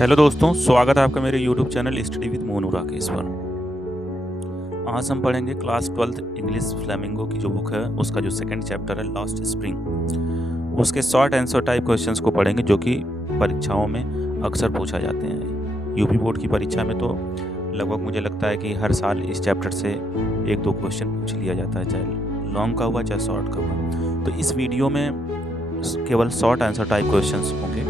Hello दोस्तों, स्वागत है आपका मेरे YouTube channel study with Monu Rakesh पर। आज हम पढ़ेंगे क्लास 12th इंग्लिश फ्लेमिंगो की जो बुक है उसका जो सेकंड चैप्टर है लास्ट स्प्रिंग, उसके शॉर्ट आंसर टाइप क्वेश्चंस को पढ़ेंगे जो कि परीक्षाओं में अक्सर पूछा जाते हैं। यूपी बोर्ड की परीक्षा में तो लगभग मुझे लगता है कि हर साल इस चैप्टर से एक दो क्वेश्चन पूछ लिया जाता है, चाहे लॉन्ग का हुआ चाहे शॉर्ट का हुआ। तो इस वीडियो में केवल शॉर्ट आंसर टाइप क्वेश्चंस होंगे।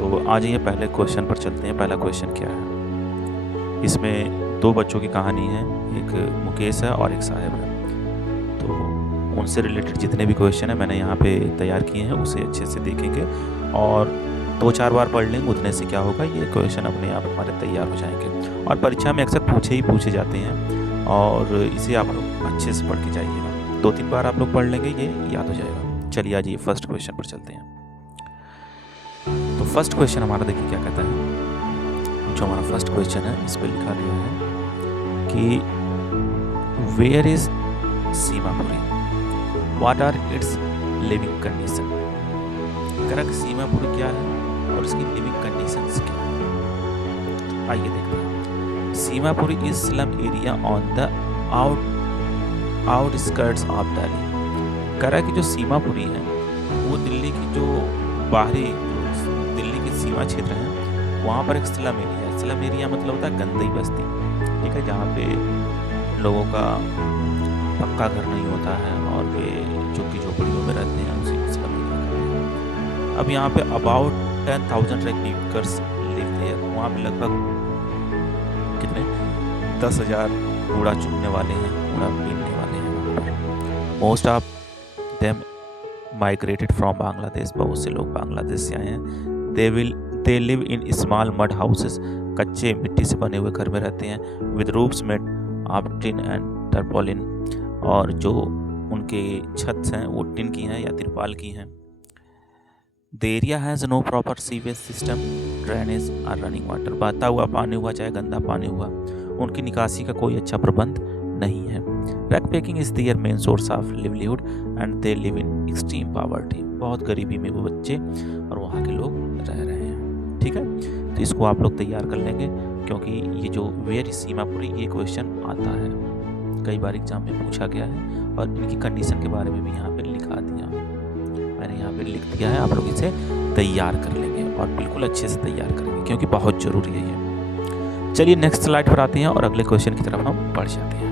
तो आज ये पहले क्वेश्चन पर चलते हैं। पहला क्वेश्चन क्या है? इसमें दो बच्चों की कहानी है, एक मुकेश है और एक साहेब है। तो उनसे रिलेटेड जितने भी क्वेश्चन है मैंने यहाँ पे तैयार किए हैं, उसे अच्छे से देखेंगे और 2-4 बार पढ़ लेंगे। उतने से क्या होगा, ये क्वेश्चन अपने आप हमारे तैयार हो जाएंगे और परीक्षा में अक्सर पूछे जाते हैं और इसे आप लोग अच्छे से पढ़ के जाइएगा। 2-3 बार आप लोग पढ़ लेंगे, ये याद हो जाएगा। चलिए आज ये फर्स्ट क्वेश्चन पर चलते हैं। तो फर्स्ट क्वेश्चन हमारा देखिए क्या कहता है। जो हमारा फर्स्ट क्वेश्चन है इस पर लिखा गया है कि where is Seemapuri, what are its living condition. Correct, Seemapuri क्या है और इसकी लिविंग कंडीशंस क्या है, आइए देखते हैं। Seemapuri is slum area on the outskirts of Delhi. Correct कि जो सीमापुरी है वो दिल्ली की जो बाहरी दिल्ली के सीमा क्षेत्र है, वहाँ पर एक स्लम एरिया है। स्लम एरिया मतलब होता है गंदी बस्ती, ठीक है, जहाँ पे लोगों का पक्का घर नहीं होता है और वे झुग्गी झोपड़ियों में रहते हैं, उसी स्लम एरिया कहते हैं। अब यहाँ पे अबाउट 10,000 रेगनिकर्स लिव देयर। वहाँ पे लगभग कितने 10,000 कूड़ा चुगने वाले हैं, कूड़ा बीनने वाले हैं। Most of them migrated from Bangladesh. बहुत से लोग बांग्लादेश से आए हैं। They live in small mud houses. कच्चे मिट्टी से बने हुए घर में रहते हैं। With roofs made of tin and tarpaulin. और जो उनके छत हैं वो टिन की हैं या तिरपाल की हैं। The area has no proper sewage system, drainage और रनिंग वाटर। बहता हुआ पानी हुआ चाहे गंदा पानी हुआ, उनकी निकासी का कोई अच्छा प्रबंध नहीं है। Rag picking is their main source of livelihood and they live in extreme poverty. बहुत गरीबी में वो बच्चे और वहाँ के लोग रह रहे हैं, ठीक है। तो इसको आप लोग तैयार कर लेंगे क्योंकि ये जो वेयर इज सीमापुरी ये क्वेश्चन आता है, कई बार एग्जाम में पूछा गया है और इनकी कंडीशन के बारे में भी यहाँ पे लिखा दिया, मैंने यहाँ पे लिख दिया है। आप लोग इसे तैयार कर लेंगे और बिल्कुल अच्छे से तैयार करेंगे क्योंकि बहुत ज़रूरी है ये। चलिए नेक्स्ट स्लाइड पर आते हैं और अगले क्वेश्चन की तरफ हम बढ़ जाते हैं।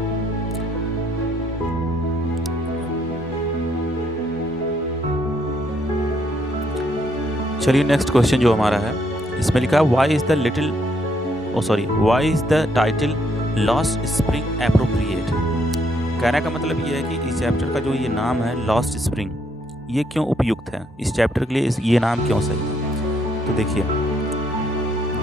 चलिए नेक्स्ट क्वेश्चन जो हमारा है इसमें लिखा है why is the title Lost spring appropriate. कहने का मतलब ये है कि इस चैप्टर का जो ये नाम है लॉस्ट स्प्रिंग, ये क्यों उपयुक्त है इस चैप्टर के लिए, ये नाम क्यों सही है। तो देखिए,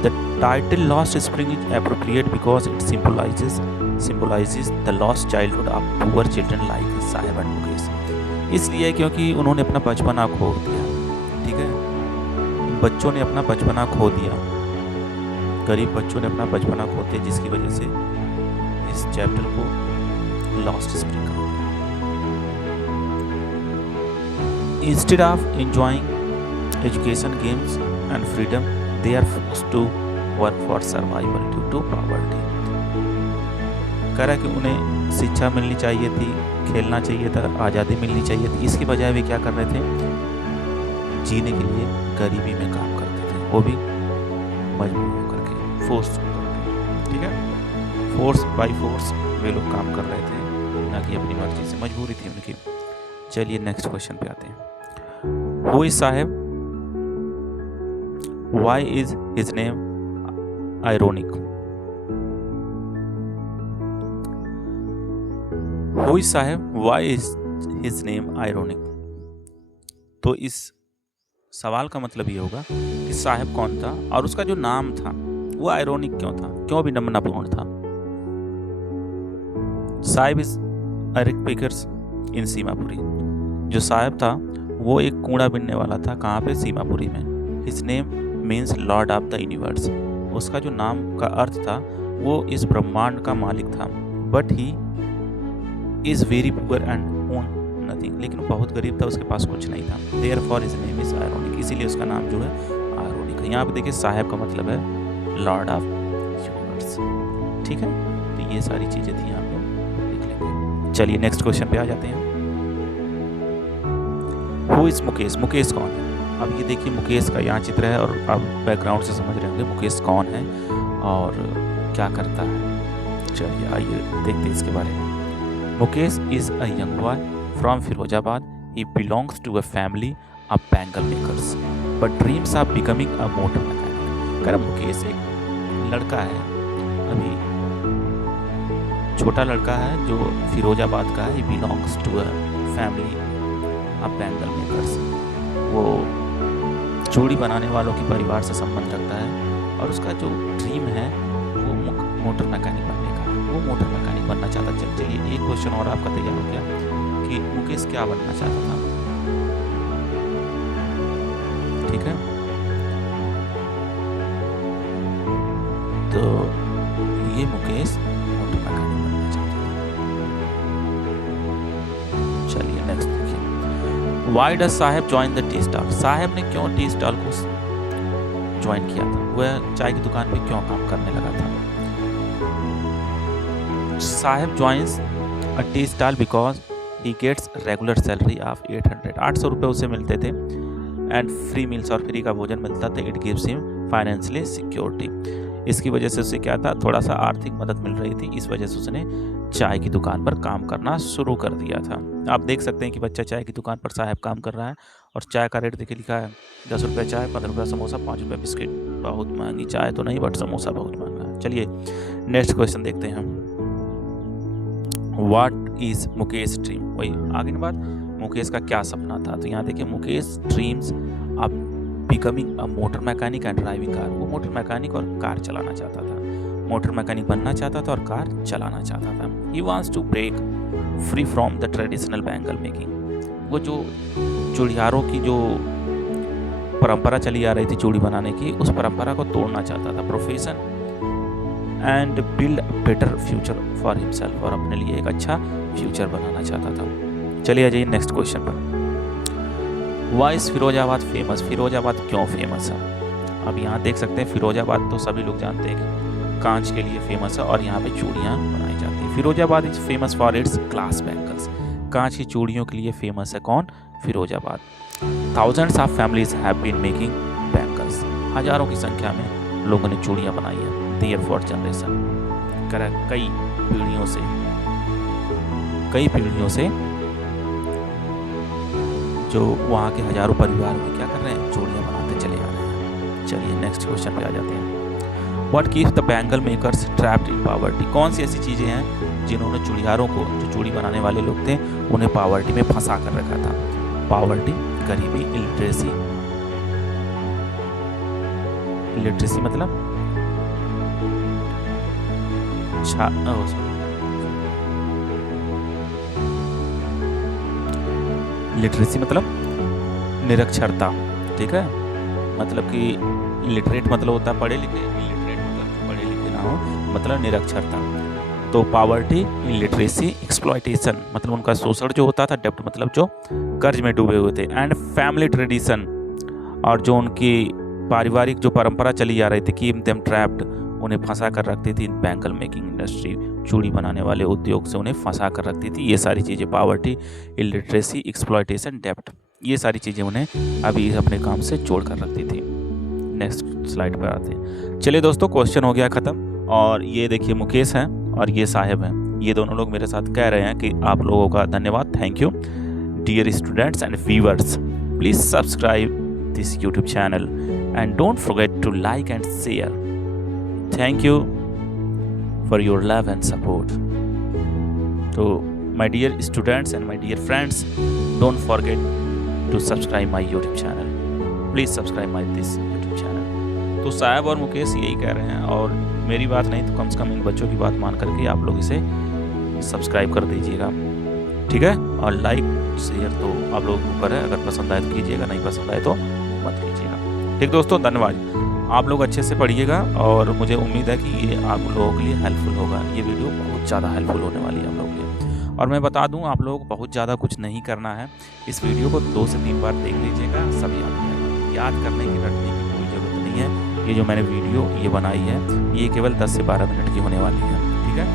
the title Lost Spring is appropriate because it symbolises the lost childhood of poor children like Saheb and Mukesh. इसलिए क्योंकि उन्होंने अपना बचपना खो दिया, ठीक है, बच्चों ने अपना बचपना खो दिया, गरीब बच्चों ने अपना बचपना खो दिया, जिसकी वजह से इस चैप्टर को लॉस्ट स्प्रिंग कहा गया। Instead of enjoying education, games and freedom, they are forced to work for survival due to poverty. कह रहा कि उन्हें शिक्षा मिलनी चाहिए थी, खेलना चाहिए था, आज़ादी मिलनी चाहिए थी, इसके बजाय वे क्या कर रहे थे, जीने के लिए गरीबी में काम करते थे, वो भी मजबूर होकर के, फोर्स होकर, ठीक है, फोर्स बाय फोर्स वे लोग काम कर रहे थे, ना कि अपनी मर्जी से, मजबूरी थी उनकी। चलिए नेक्स्ट क्वेश्चन पे आते हैं। Who is Saheb, why is his name ironic. Who is Saheb, why is his name ironic. तो इस सवाल का मतलब ये होगा कि साहेब कौन था और उसका जो नाम था वो आयरोनिक क्यों था, क्यों विडंबनापूर्ण था। साहेब इज एरिक पेकर्स इन सीमापुरी। जो साहेब था वो एक कूड़ा बिनने वाला था, कहाँ पे, सीमापुरी में। His name means Lord of the universe. उसका जो नाम का अर्थ था वो इस ब्रह्मांड का मालिक था। But he is very poor and own nothing, लेकिन बहुत गरीब था, उसके पास कुछ नहीं था। Therefore his name is ironic, इसीलिए उसका नाम जो है आयरोनिक है। यहाँ पे देखिए साहेब का मतलब है लॉर्ड ऑफ यूनिवर्स। ठीक है, तो ये सारी चीज़ें थी यहाँ पे देख लेंगे। चलिए नेक्स्ट क्वेश्चन पे आ जाते हैं। Who is Mukesh? मुकेश कौन है? अब ये देखिए मुकेश का यहाँ चित्र है और आप बैकग्राउंड से समझ रहे होंगे मुकेश कौन है और क्या करता है। चलिए आइए देखते हैं इसके बारे में। Mukesh is a young boy from Firozabad. He belongs to a family of bangle makers but dreams of becoming a motor mechanic. कर मुकेश एक लड़का है, अभी छोटा लड़का है जो फिरोजाबाद का है। He belongs to a family of bangle makers. वो चूड़ी बनाने वालों के परिवार से संबंध रखता है और उसका जो ड्रीम है वो मोटर मैकेनिक बनने का है। वो मोटर मैकेनिक बनना चाहता है। चलिए एक क्वेश्चन और आपका तैयार हो गया कि मुकेश क्या बनना चाहता था। ठीक है, तो ये मुकेश मोटर मैकेनिक बनना चाहता था। चलिए नेक्स्ट देखिए। Why does Saheb join the tea stall? Saheb ने क्यों टी स्टॉल को ज्वाइन किया था? वह चाय की दुकान पे क्यों काम करने लगा था? Saheb joins a tea stall because he gets regular salary of 800 रुपये उसे मिलते थे एंड फ्री मील्स और फ्री का भोजन मिलता था। It gives him financially security. इसकी वजह से उसे क्या था, थोड़ा सा आर्थिक मदद मिल रही थी। इस वजह से उसने चाय की दुकान पर काम करना शुरू कर दिया था। आप देख सकते हैं कि बच्चा चाय की दुकान पर साहब काम कर रहा है और चाय का रेट देखिए लिखा है 10 रुपये चाय, 15 रुपये समोसा, 5 रुपये बिस्किट। बहुत महंगी चाय तो नहीं बट समोसा बहुत महंगा है। चलिए नेक्स्ट क्वेश्चन देखते हैं। What is Mukesh dream? वही आगे की बात, मुकेश का क्या सपना था? तो यहाँ देखिए Mukesh dreams of becoming a motor mechanic and driving car. वो मोटर मैकेनिक और कार चलाना चाहता था। मोटर मैकेनिक बनना चाहता था और कार चलाना चाहता था। He wants to break free from the traditional bangle making. वो जो चूड़ियारों की जो परंपरा चली आ रही थी चूड़ी बनाने की, उस परंपरा को तोड़ना चाहता था। Profession and build better future for himself, और अपने लिए एक अच्छा फ्यूचर बनाना चाहता था। चलिए आ जाइए नेक्स्ट क्वेश्चन पर। Why is Firozabad famous? Firozabad क्यों फेमस है? अब यहाँ देख सकते हैं फिरोजाबाद तो सभी लोग जानते हैं कि कांच के लिए फेमस है और यहाँ पे चूड़ियाँ बनाई जाती हैं। Firozabad is famous for its glass bangles. कांच की चूड़ियों के लिए फेमस है कौन? Firozabad. Thousands of families have been making bangles. हजारों की संख्या में लोगों ने चूड़ियाँ बनाई हैं। देयर फॉर जनरेशन, कई पीढ़ियों से जो वहाँ के हजारों परिवार में क्या कर रहे हैं, चूड़ियाँ बनाते चले आ रहे हैं। चलिए नेक्स्ट क्वेश्चन पे आ जाते हैं। What keeps the bangle makers trapped in poverty? कौन सी ऐसी चीज़ें हैं जिन्होंने चूड़ियारों को, जो चूड़ी बनाने वाले लोग थे, उन्हें पॉवर्टी में फंसा कर रखा था? पॉवर्टी, गरीबी, इलिटरेसी। इलिटरेसी मतलब लिटरेसी मतलब निरक्षरता। ठीक है, मतलब कि लिटरेट मतलब होता है पढ़े लिखे, इलिटरेट मतलब पढ़े लिखे ना हो, मतलब निरक्षरता। तो पॉवर्टी, इलिटरेसी, एक्सप्लॉयटेशन मतलब उनका शोषण जो होता था, डेब्ट मतलब जो कर्ज में डूबे हुए थे, एंड फैमिली ट्रेडिशन, और जो उनकी पारिवारिक जो परंपरा चली आ रही थी, कीप देम ट्रैप्ड, उन्हें फंसा कर रखती थी। बैंगल मेकिंग इंडस्ट्री, चूड़ी बनाने वाले उद्योग से उन्हें फंसा कर रखती थी। ये सारी चीज़ें, पॉवर्टी, इलिटरेसी, एक्सप्लॉयटेशन, डेब्ट, ये सारी चीज़ें उन्हें अभी अपने काम से जोड़ कर रखती थी। नेक्स्ट स्लाइड पर आते हैं। चलिए दोस्तों, क्वेश्चन हो गया ख़त्म। और ये देखिए मुकेश हैं और ये साहेब हैं, ये दोनों लोग मेरे साथ कह रहे हैं कि आप लोगों का धन्यवाद, thank you dear students and viewers. Please subscribe this YouTube channel and don't forget to like and share. Thank you for your love and support. So, my dear students and my dear friends, don't forget to subscribe my YouTube channel. Please subscribe this YouTube channel. तो साहब और मुकेश यही कह रहे हैं, और मेरी बात नहीं तो कम से कम इन बच्चों की बात मान करके आप लोग इसे सब्सक्राइब कर दीजिएगा, ठीक है। और लाइक शेयर तो आप लोगों के ऊपर है, अगर पसंद आए तो कीजिएगा, नहीं पसंद आए तो मत कीजिएगा। ठीक दोस्तों, धन्यवाद। आप लोग अच्छे से पढ़िएगा और मुझे उम्मीद है कि ये आप लोगों के लिए हेल्पफुल होगा। ये वीडियो बहुत ज़्यादा हेल्पफुल होने वाली है आप लोगों के लिए। और मैं बता दूं, आप लोगों को बहुत ज़्यादा कुछ नहीं करना है, इस वीडियो को 2 से 3 बार देख लीजिएगा, सब याद हो जाएगा। याद करने की, रटने की कोई ज़रूरत नहीं है। ये जो मैंने वीडियो ये बनाई है ये केवल 10 से 12 मिनट की होने वाली है, ठीक है,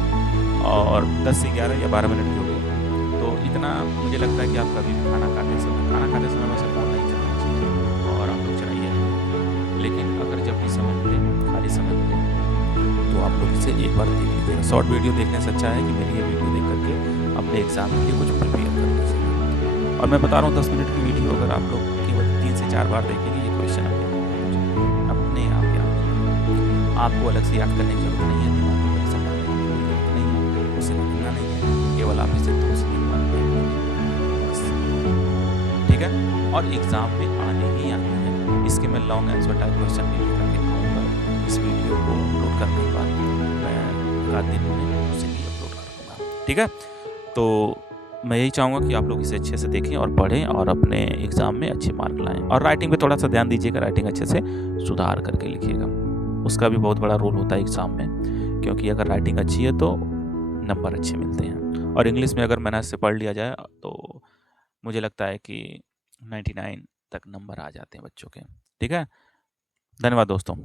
और 10 से 11 या 12 मिनट की हो गई। तो इतना मुझे लगता है कि आप कभी भी खाना खाते समय वैसे फ़ोन नहीं चलाना चाहिए और आप लोग चलाइए नहीं। लेकिन अगर जब भी समय मिले, खाली समय मिले, तो आप लोग इसे एक बार देख लीजिएगा। शॉर्ट वीडियो देखने से अच्छा है कि मेरी ये वीडियो देख करके अपने एग्ज़ाम के लिए कुछ प्रिपेयर कर लीजिएगा। और मैं बता रहा हूँ 10 मिनट की वीडियो अगर आप लोग केवल 3 से 4 बार देखेंगे ये क्वेश्चन अपने आप याद हो जाएगा। आपको अलग से याद करने की ज़रूरत नहीं है, दिमाग में अलग से बनाने की ज़रूरत नहीं है, उसे बदलना नहीं है, केवल आप इसे 2 से 3 बार देखेंगे बस, ठीक है। और एग्ज़ाम में आने ही आने हैं। इसके मैं लॉन्ग आंसर टाइप क्वेश्चन भी लेकर के आऊँगा। इस वीडियो को अपलोड करने के बाद मैं एक आध दिन में उसे भी अपलोड कर दूँगा, ठीक है। तो मैं यही चाहूँगा कि आप लोग इसे अच्छे से देखें और पढ़ें और अपने एग्ज़ाम में अच्छे मार्क लाएँ। और राइटिंग पे थोड़ा-सा ध्यान दीजिएगा, राइटिंग अच्छे से सुधार करके लिखिएगा। उसका भी बहुत बड़ा रोल होता है एग्ज़ाम में, क्योंकि अगर राइटिंग अच्छी है तो नंबर अच्छे मिलते हैं। और इंग्लिश में अगर मेहनत से पढ़ लिया जाए तो मुझे लगता है कि 99 तक नंबर आ जाते हैं बच्चों के, ठीक है। धन्यवाद दोस्तों।